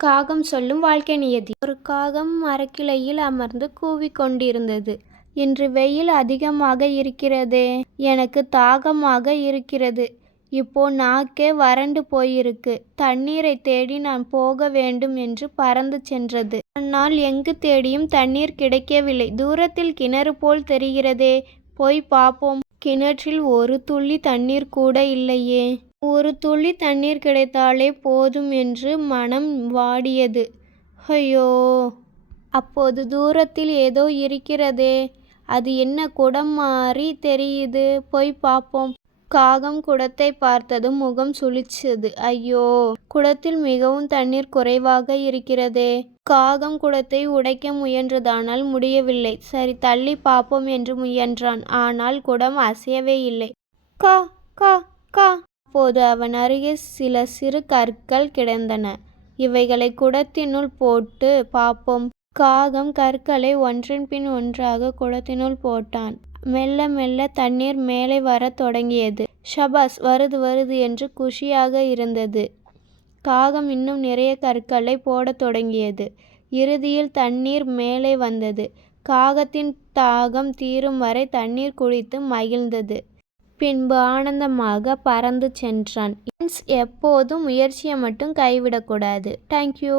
காகம் சொல்லும் வாழ்க்கை நியதி. ஒரு காகம் மரக்கிளையில் அமர்ந்து கூவிக்கொண்டிருந்தது. இன்று வெயில் அதிகமாக இருக்கிறதே, எனக்கு தாகமாக இருக்கிறது. இப்போ நாக்கே வறண்டு போயிருக்கு. தண்ணீரை தேடி நான் போக வேண்டும் என்று பறந்து சென்றது. ஆனால் எங்கு தேடியும் தண்ணீர் கிடைக்கவில்லை. தூரத்தில் கிணறு போல் தெரிகிறதே, போய் பார்ப்போம். கிணற்றில் ஒரு துளி தண்ணீர் கூட இல்லையே. ஒரு துளி தண்ணீர் கிடைத்தாலே போதும் என்று மனம் வாடியது. ஐயோ! அப்போது தூரத்தில் ஏதோ இருக்கிறதே, அது என்ன குடம் மாதிரி தெரியுது, போய் பார்ப்போம். காகம் குடத்தை பார்த்ததும் முகம் சுளிச்சது. ஐயோ! குடத்தில் மிகவும் தண்ணீர் குறைவாக இருக்கிறதே. காகம் குடத்தை உடைக்க முயன்றதானால் முடியவில்லை. சரி, தள்ளி பார்ப்போம் என்று முயன்றான். ஆனால் குடம் அசையவே இல்லை. கா கா கா. அப்போது அவன் அருகே சில சிறு கற்கள் கிடந்தன. இவைகளை குடத்தினுள் போட்டு பார்ப்போம். காகம் கற்களை ஒன்றன் பின் ஒன்றாக குடத்தினுள் போட்டான். மெல்ல மெல்ல தண்ணீர் மேலே வரத் தொடங்கியது. ஷபாஸ், வருது வருது என்று குஷியாக இருந்தது. காகம் இன்னும் நிறைய கற்களை போடத் தொடங்கியது. இறுதியில் தண்ணீர் மேலே வந்தது. காகத்தின் தாகம் தீரும் வரை தண்ணீர் குடித்து மகிழ்ந்தது. பின்பு ஆனந்தமாக பறந்து சென்றான். எப்போதும் முயற்சியை மட்டும் கைவிடக்கூடாது. தேங்க்யூ.